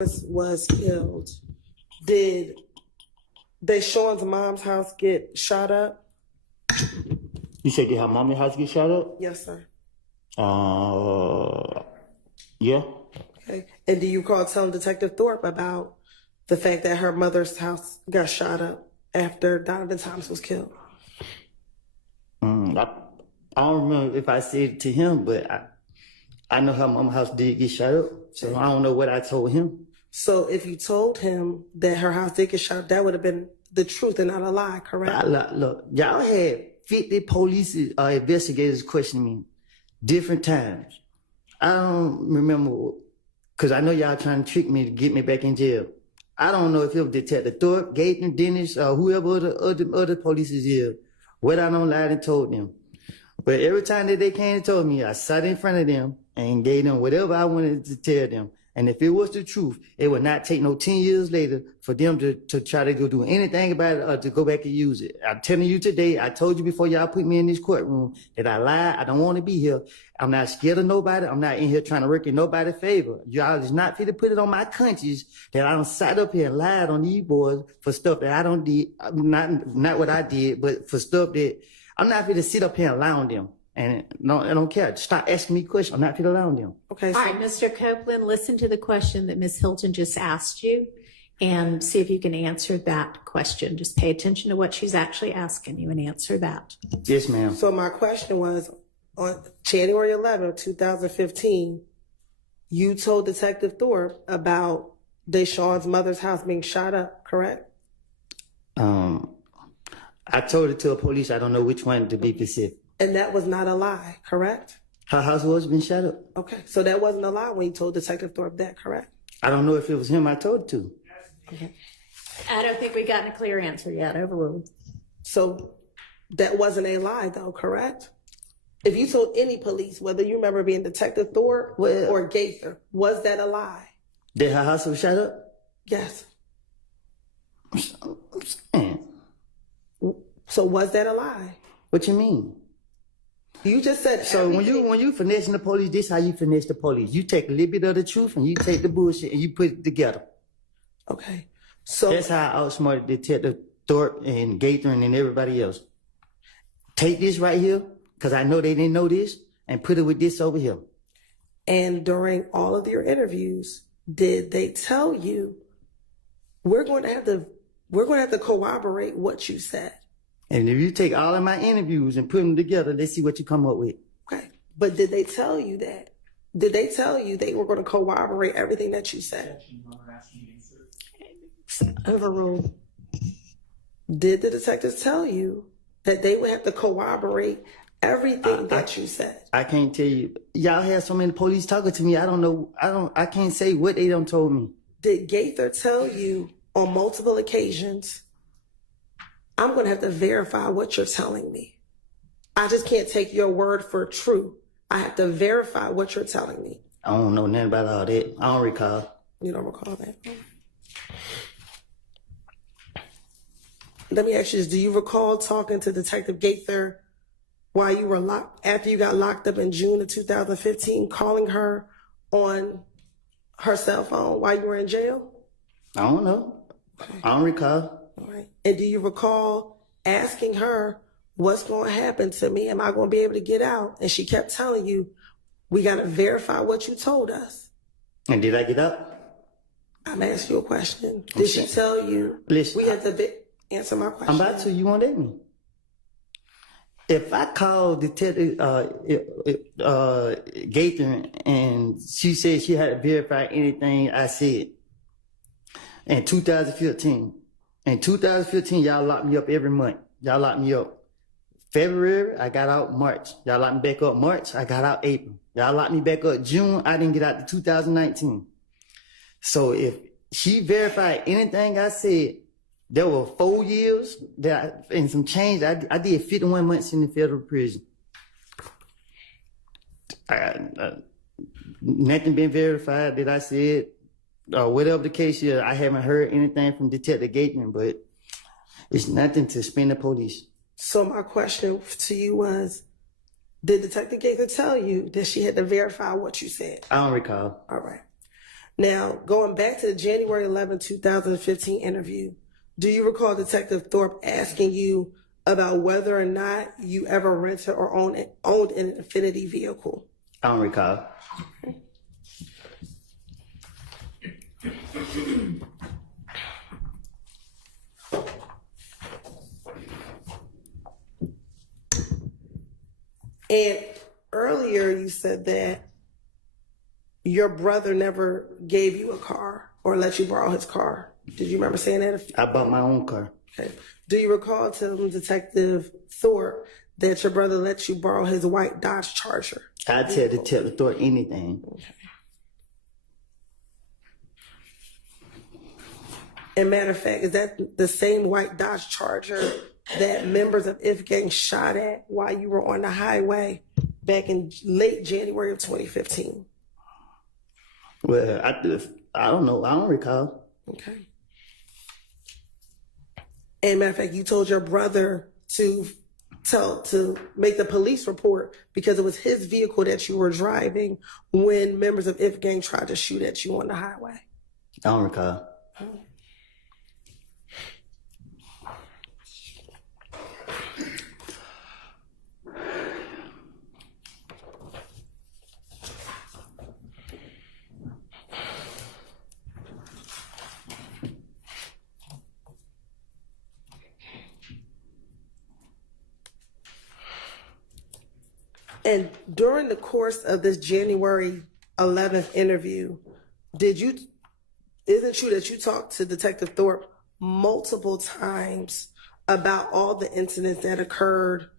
was killed, did Deshawn's mom's house get shot up? You said did her mom's house get shot up? Yes, sir. Yeah. Okay. And do you recall telling Detective Thorpe about the fact that her mother's house got shot up after Donovan Thomas was killed? I don't remember if I said it to him, but I know her mom's house did get shot up, so I don't know what I told him. So if you told him that her house did get shot up, that would have been the truth and not a lie, correct? Look, y'all had 50 police investigators questioning me different times. I don't remember, because I know y'all trying to trick me to get me back in jail. I don't know if it was Detective Thorpe, Gaten, Dennis, or whoever the other police is here. What I don't lie and told them. But every time that they came and told me, I sat in front of them and gave them whatever I wanted to tell them. And if it was the truth, it would not take no 10 years later for them to try to go do anything about it or to go back and use it. I'm telling you today, I told you before y'all put me in this courtroom that I lied. I don't want to be here. I'm not scared of nobody. I'm not in here trying to work in nobody's favor. Y'all is not fit to put it on my conscience that I don't sat up here and lied on these boys for stuff that I don't did. Not what I did, but for stuff that I'm not fit to sit up here and lie on them. And no, I don't care. Stop asking me questions. I'm not fit to lie on them. Okay. All right, Mr. Copeland, listen to the question that Ms. Hilton just asked you and see if you can answer that question. Just pay attention to what she's actually asking you and answer that. Yes, ma'am. So my question was, on January 11th, 2015, you told Detective Thorpe about Deshawn's mother's house being shot up, correct? I told it to the police. I don't know which one to be specific. And that was not a lie, correct? Her house was been shot up. Okay, so that wasn't a lie when you told Detective Thorpe that, correct? I don't know if it was him I told it to. Okay. I don't think we got a clear answer yet. Overruled. So that wasn't a lie, though, correct? If you told any police, whether you remember being Detective Thorpe or Gaither, was that a lie? That her house was shot up? Yes. I'm saying. So was that a lie? What you mean? You just said so when you finessing the police, this how you finesse the police. You take a little bit of the truth and you take the bullshit and you put it together. Okay. So that's how I outsmarted Detective Thorpe and Gaither and everybody else. Take this right here, because I know they didn't know this, and put it with this over here. And during all of your interviews, did they tell you we're going to have to corroborate what you said? And if you take all of my interviews and put them together, let's see what you come up with. Okay. But did they tell you that? Did they tell you they were going to corroborate everything that you said? Overruled. Did the detectives tell you that they would have to corroborate everything that you said? I can't tell you. Y'all have so many police talking to me. I don't know. I can't say what they done told me. Did Gaither tell you on multiple occasions, I'm going to have to verify what you're telling me? I just can't take your word for true. I have to verify what you're telling me. I don't know nothing about all that. I don't recall. You don't recall that? Let me ask you this. Do you recall talking to Detective Gaither while you were after you got locked up in June of 2015, calling her on her cell phone while you were in jail? I don't know. Okay. I don't recall. All right. And do you recall asking her, what's going to happen to me? Am I going to be able to get out? And she kept telling you, we got to verify what you told us. And did I get up? I'm asking you a question. Did she tell you? Listen, we have to answer my question. I'm about to. You won't let me. If I called Detective Gaither and she said she had to verify anything I said in 2015. In 2015, y'all locked me up every month. Y'all locked me up. February, I got out March. Y'all locked me back up March, I got out April. Y'all locked me back up June, I didn't get out to 2019. So if she verified anything I said, there were 4 years and some change. I did 51 months in the federal prison. Nothing been verified that I said, whatever the case is. I haven't heard anything from Detective Gateman, but it's nothing to spin the police. So my question to you was, did Detective Gaither tell you that she had to verify what you said? I don't recall. All right. Now, going back to the January 11, 2015 interview, do you recall Detective Thorpe asking you about whether or not you ever rented or owned an Infinity vehicle? I don't recall. And earlier you said that your brother never gave you a car or let you borrow his car. Did you remember saying that? I bought my own car. Okay. Do you recall telling Detective Thorpe that your brother let you borrow his white Dodge Charger? I tell Detective Thorpe anything. Okay. And matter of fact, is that the same white Dodge Charger that members of If Gang shot at while you were on the highway back in late January of 2015? Well, I don't know. I don't recall. Okay. And matter of fact, you told your brother to make the police report because it was his vehicle that you were driving when members of If Gang tried to shoot at you on the highway. I don't recall. Oh. And during the course of this January 11th interview, isn't it true that you talked to Detective Thorpe multiple times about all the incidents that occurred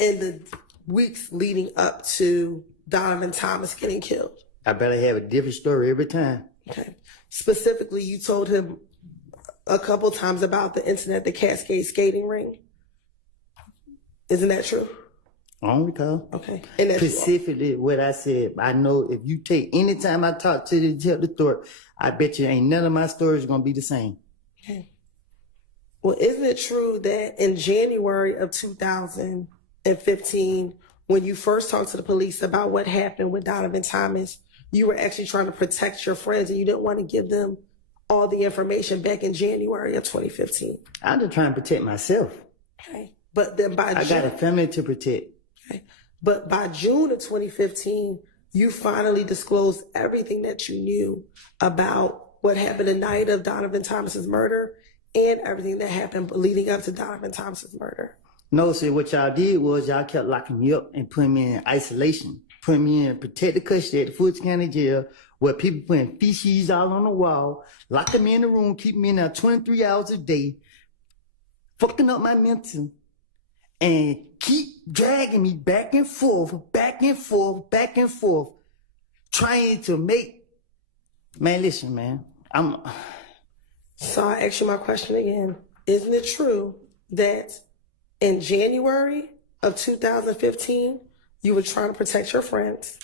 in the weeks leading up to Donovan Thomas getting killed? I better have a different story every time. Okay. Specifically, you told him a couple times about the incident at the Cascade skating ring. Isn't that true? I don't recall. Okay. And that's specifically what I said. I know if you take anytime I talk to the Detective Thorpe, I bet you ain't none of my stories gonna be the same. Okay. Well, isn't it true that in January of 2015, when you first talked to the police about what happened with Donovan Thomas, you were actually trying to protect your friends and you didn't want to give them all the information back in January of 2015? I'm just trying to protect myself. Okay. But then by I got a family to protect. Okay. But by June of 2015, you finally disclosed everything that you knew about what happened the night of Donovan Thomas's murder and everything that happened leading up to Donovan Thomas's murder. No, see, what y'all did was y'all kept locking me up and putting me in isolation, putting me in protected custody at the Fulton County Jail, where people putting feces all on the wall, locking me in the room, keeping me in there 23 hours a day, fucking up my mental, and keep dragging me back and forth, back and forth, back and forth, trying to make... Man, listen, man, So I ask you my question again. Isn't it true that in January of 2015, you were trying to protect your friends,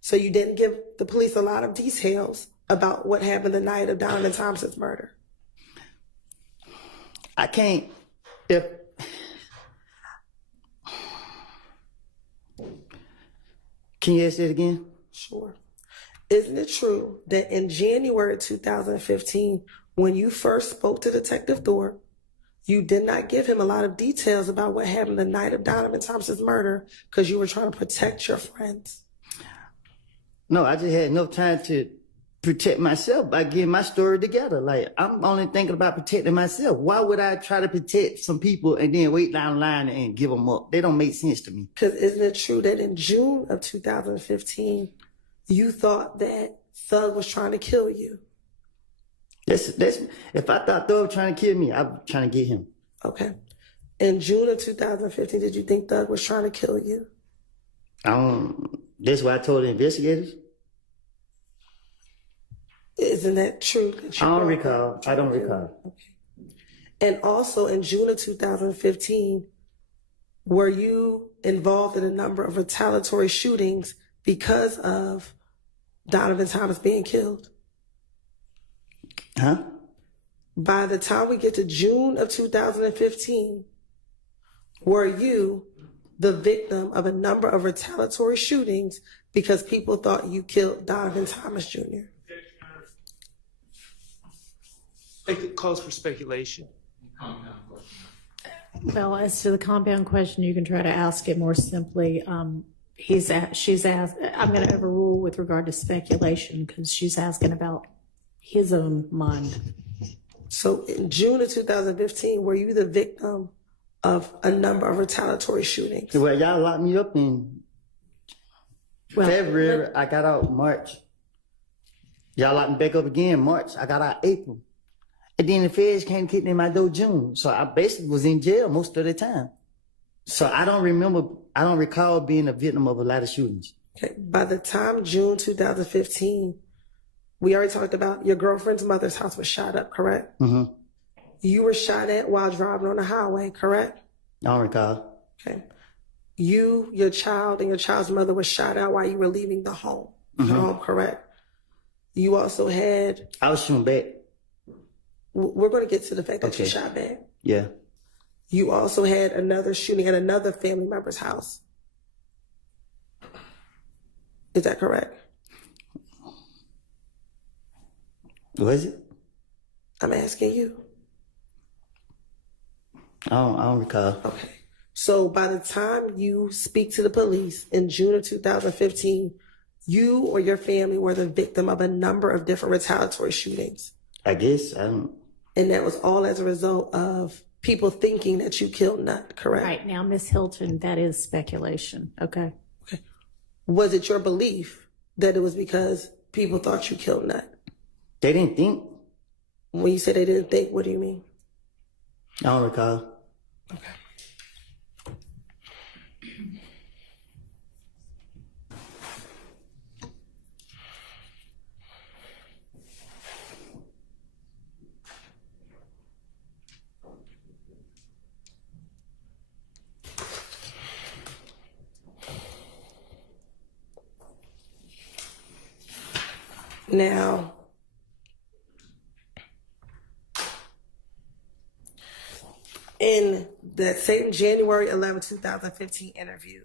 so you didn't give the police a lot of details about what happened the night of Donovan Thomas's murder? I can't... Can you ask that again? Sure. Isn't it true that in January 2015, when you first spoke to Detective Thorpe, you did not give him a lot of details about what happened the night of Donovan Thomas's murder because you were trying to protect your friends? No, I just had enough time to protect myself by getting my story together. Like, I'm only thinking about protecting myself. Why would I try to protect some people and then wait down the line and give them up? They don't make sense to me. Because isn't it true that in June of 2015, you thought that Thug was trying to kill you? That's if I thought Thug was trying to kill me, I'm trying to get him. Okay. In June of 2015, did you think Thug was trying to kill you? That's what I told the investigators. Isn't that true? That I don't recall. I don't recall. Okay. And also in June of 2015, were you involved in a number of retaliatory shootings because of Donovan Thomas being killed? Huh? By the time we get to June of 2015, were you the victim of a number of retaliatory shootings because people thought you killed Donovan Thomas Jr.? It calls for speculation. Well, as to the compound question, you can try to ask it more simply. She's asked, I'm going to overrule with regard to speculation because she's asking about his own mind. So in June of 2015, were you the victim of a number of retaliatory shootings? Well, y'all locked me up in February. I got out March. Y'all locked me back up again March. I got out April. And then the feds came kicking in my door June. So I basically was in jail most of the time. So I don't recall being a victim of a lot of shootings. Okay. By the time June 2015, we already talked about your girlfriend's mother's house was shot up, correct? Mm-hmm. You were shot at while driving on the highway, correct? I don't recall. Okay. You, your child, and your child's mother was shot at while you were leaving the home. Mm-hmm. Your home, correct? You also had... I was shooting back. We're going to get to the fact that Okay. you shot back. Yeah. You also had another shooting at another family member's house. Is that correct? Was it? I'm asking you. I don't recall. Okay. So by the time you speak to the police in June of 2015, you or your family were the victim of a number of different retaliatory shootings. I guess. I don't. And that was all as a result of people thinking that you killed Nut, correct? Right now, Miss Hilton, that is speculation. Okay. Okay. Was it your belief that it was because people thought you killed Nut? They didn't think. When you say they didn't think, what do you mean? I don't recall. Okay. Now, in that same January 11, 2015 interview,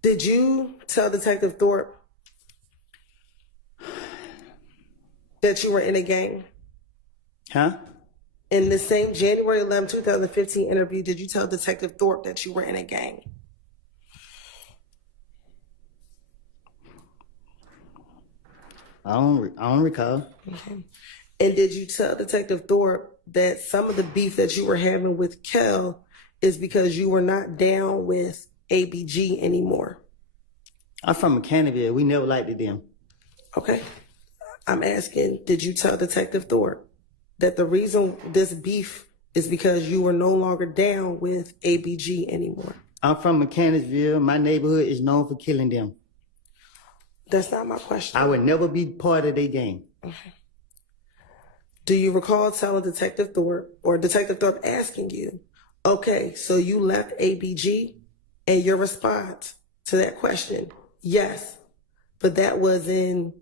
did you tell Detective Thorpe that you were in a gang? Huh? In the same January 11, 2015 interview, did you tell Detective Thorpe that you were in a gang? I don't recall. Okay. And did you tell Detective Thorpe that some of the beef that you were having with Kel is because you were not down with ABG anymore? I'm from Mechanicsville. We never liked it them. Okay. I'm asking, did you tell Detective Thorpe that the reason this beef is because you were no longer down with ABG anymore? I'm from Mechanicsville. My neighborhood is known for killing them. That's not my question. I would never be part of their gang. Okay. Do you recall telling Detective Thorpe or Detective Thorpe asking you, okay, so you left ABG, and your response to that question, yes, but that was in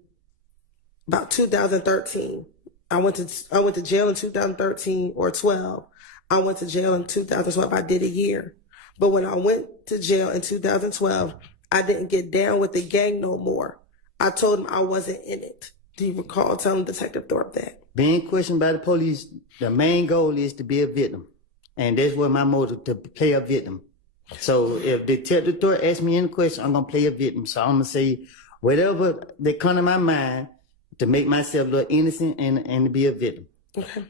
about 2013. I went to jail in 2013 or 12. I went to jail in 2012. I did a year. But when I went to jail in 2012, I didn't get down with the gang no more. I told him I wasn't in it. Do you recall telling Detective Thorpe that? Being questioned by the police, the main goal is to be a victim. And that's what my motive, to play a victim. So if Detective Thorpe asks me any question, I'm going to play a victim. So I'm going to say whatever that come to my mind to make myself look innocent and to be a victim. Okay.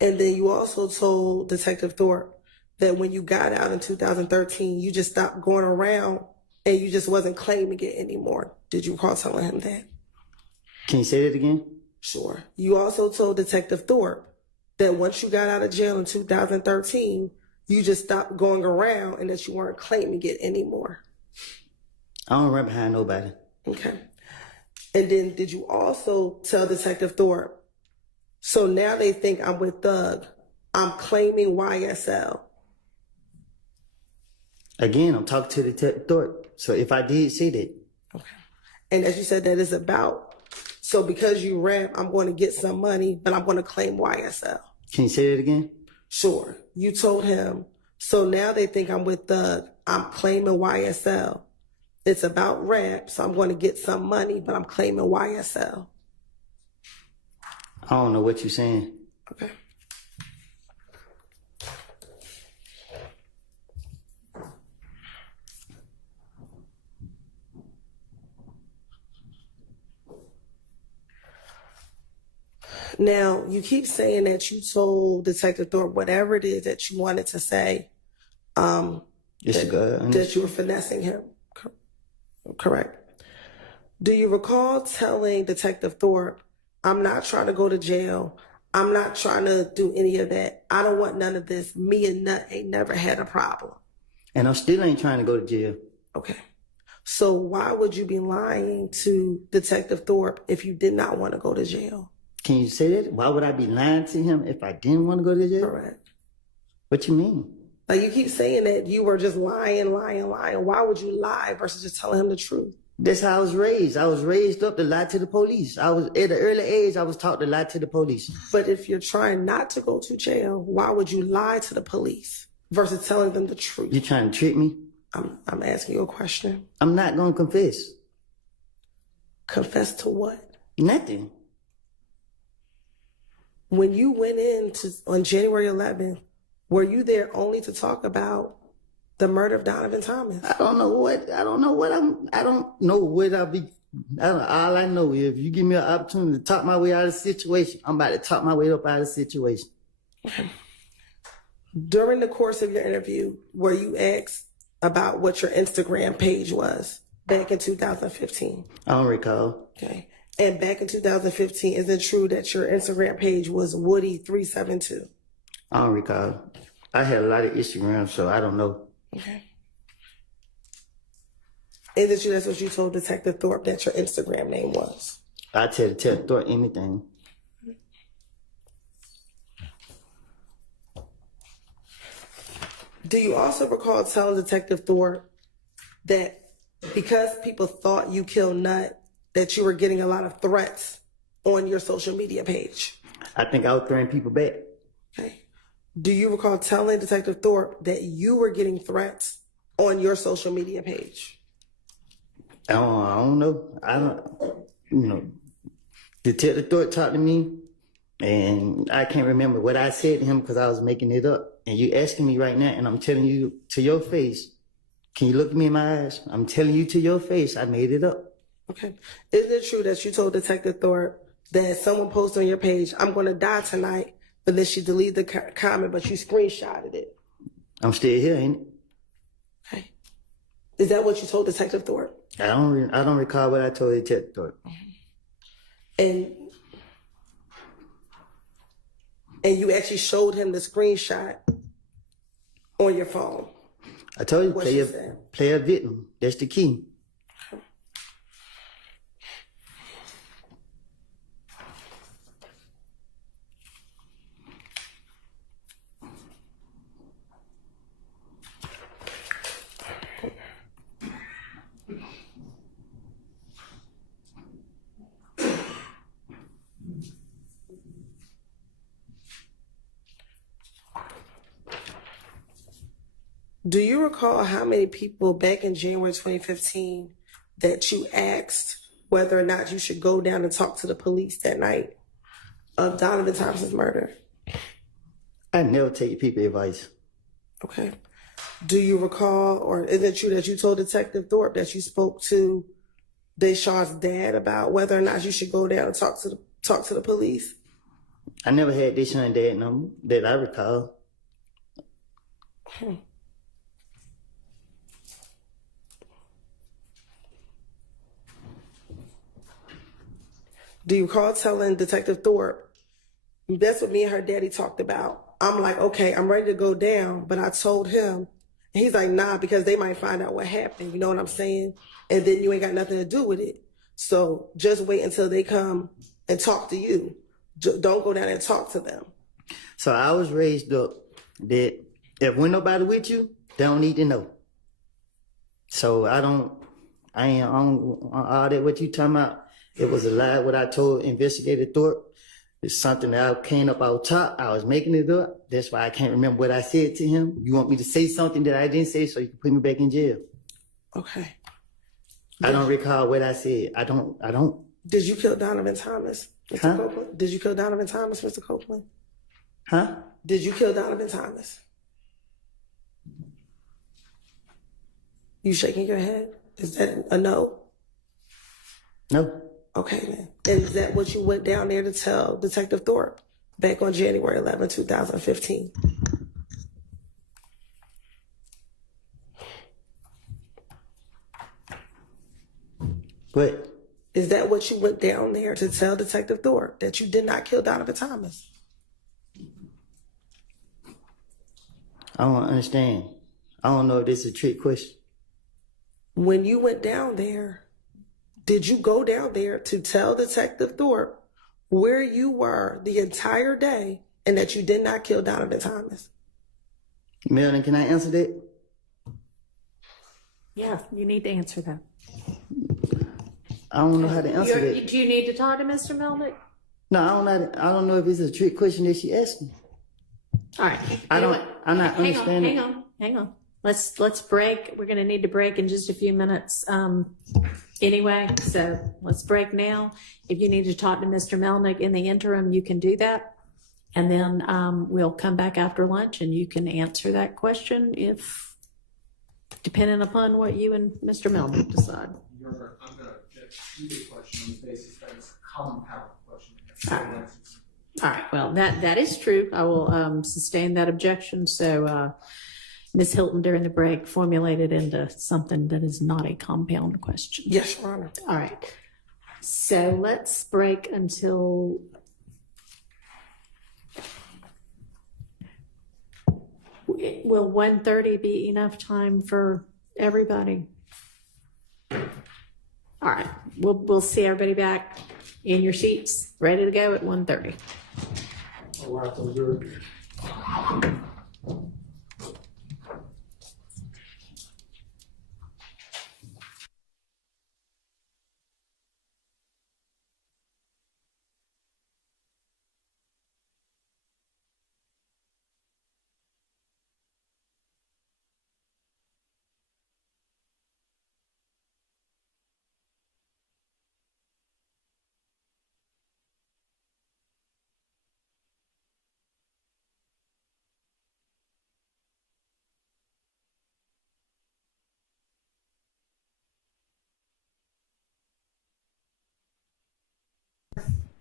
And then you also told Detective Thorpe that when you got out in 2013, you just stopped going around and you just wasn't claiming it anymore. Did you recall telling him that? Can you say that again? Sure. You also told Detective Thorpe that once you got out of jail in 2013, you just stopped going around and that you weren't claiming it anymore. I don't run behind nobody. Okay. And then did you also tell Detective Thorpe, so now they think I'm with Thug, I'm claiming YSL? Again, I'm talking to Detective Thorpe. So if I did say that. Okay. And as you said, that is about, so because you rap, I'm going to get some money, but I'm going to claim YSL. Can you say that again? Sure. You told him, so now they think I'm with Thug, I'm claiming YSL. it's about rap, so I'm going to get some money, but I'm claiming YSL. I don't know what you're saying. Okay. Now, you keep saying that you told Detective Thorpe whatever it is that you wanted to say, that you were finessing him. Correct. Do you recall telling Detective Thorpe, I'm not trying to go to jail. I'm not trying to do any of that. I don't want none of this. Me and Nut ain't never had a problem. And I still ain't trying to go to jail. Okay. So why would you be lying to Detective Thorpe if you did not want to go to jail? Can you say that? Why would I be lying to him if I didn't want to go to jail? Correct. What you mean? Like, you keep saying that you were just lying. Why would you lie versus just telling him the truth? That's how I was raised. I was raised up to lie to the police. I was at an early age, I was taught to lie to the police. But if you're trying not to go to jail, why would you lie to the police versus telling them the truth? You trying to trick me? I'm asking you a question. I'm not going to confess. Confess to what? Nothing. When you went in on January 11th, were you there only to talk about the murder of Donovan Thomas? I don't know what I'll be. All I know is if you give me an opportunity to talk my way out of the situation, I'm about to talk my way up out of the situation. During the course of your interview, were you asked about what your Instagram page was back in 2015? I don't recall. Okay. And back in 2015, is it true that your Instagram page was Woody372? I don't recall. I had a lot of Instagram, so I don't know. Okay. Is it true that's what you told Detective Thorpe that your Instagram name was? I tell Thorpe anything. Do you also recall telling Detective Thorpe that because people thought you killed Nut, that you were getting a lot of threats on your social media page? I think I was throwing people back. Okay. Do you recall telling Detective Thorpe that you were getting threats on your social media page? I don't know. Detective Thorpe talked to me, and I can't remember what I said to him because I was making it up. And you asking me right now, and I'm telling you to your face. Can you look at me in my eyes? I'm telling you to your face, I made it up. Okay. Is it true that you told Detective Thorpe that someone posted on your page, I'm going to die tonight, but then she deleted the comment, but you screenshotted it? I'm still here, ain't it? Okay. Is that what you told Detective Thorpe? I don't recall what I told Detective Thorpe. And you actually showed him the screenshot on your phone? I told you, play a victim. That's the key. Do you recall how many people back in January 2015 that you asked whether or not you should go down and talk to the police that night of Donovan Thompson's murder? I never take people's advice. Okay. Do you recall, or is it true that you told Detective Thorpe that you spoke to Deshaun's dad about whether or not you should go down and talk to the police? I never had Deshaun's dad number that I recall. Do you recall telling Detective Thorpe, that's what me and her daddy talked about? I'm like, okay, I'm ready to go down, but I told him, and he's like, nah, because they might find out what happened, you know what I'm saying? And then you ain't got nothing to do with it. So just wait until they come and talk to you. Don't go down and talk to them. So I was raised up that if when nobody with you, they don't need to know. So I ain't on all that what you talking about. It was a lie what I told Investigator Thorpe. It's something that I came up out top. I was making it up. That's why I can't remember what I said to him. You want me to say something that I didn't say so you can put me back in jail? Okay. I don't recall what I said. I don't. Did you kill Donovan Thomas, Mr. Huh? Copeland? Did you kill Donovan Thomas, Mr. Copeland? Huh? Did you kill Donovan Thomas? You shaking your head? Is that a no? No. Okay, then. And is that what you went down there to tell Detective Thorpe back on January 11, 2015? What? Is that what you went down there to tell Detective Thorpe, that you did not kill Donovan Thomas? I don't understand. I don't know if this is a trick question. When you went down there, did you go down there to tell Detective Thorpe where you were the entire day and that you did not kill Donovan Thomas? Melanie, can I answer that? Yeah, you need to answer that. I don't know how to answer that. Do you need to talk to Mr. Melnick? No, I don't know if it's a trick question that she asked me. All right. I'm not understanding. Hang on. Let's break. We're going to need to break in just a few minutes. Anyway, so let's break now. If you need to talk to Mr. Melnick in the interim, you can do that. And then we'll come back after lunch and you can answer that question if, depending upon what you and Mr. Melnick decide. I'm going to object to the question on the basis that it's a compound question. All right. Well, that is true. I will sustain that objection. So Ms. Hilton, during the break, formulated into something that is not a compound question. Yes, Your Honor. All right. So let's break until will 1:30 be enough time for everybody? All right. We'll see everybody back in your seats, ready to go at 1:30.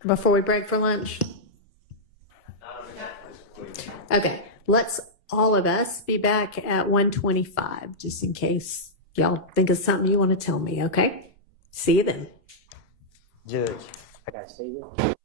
Before we break for lunch? Okay, let's all of us be back at 1:25, just in case y'all think of something you want to tell me, okay? See you then. Judge, I gotta stay here.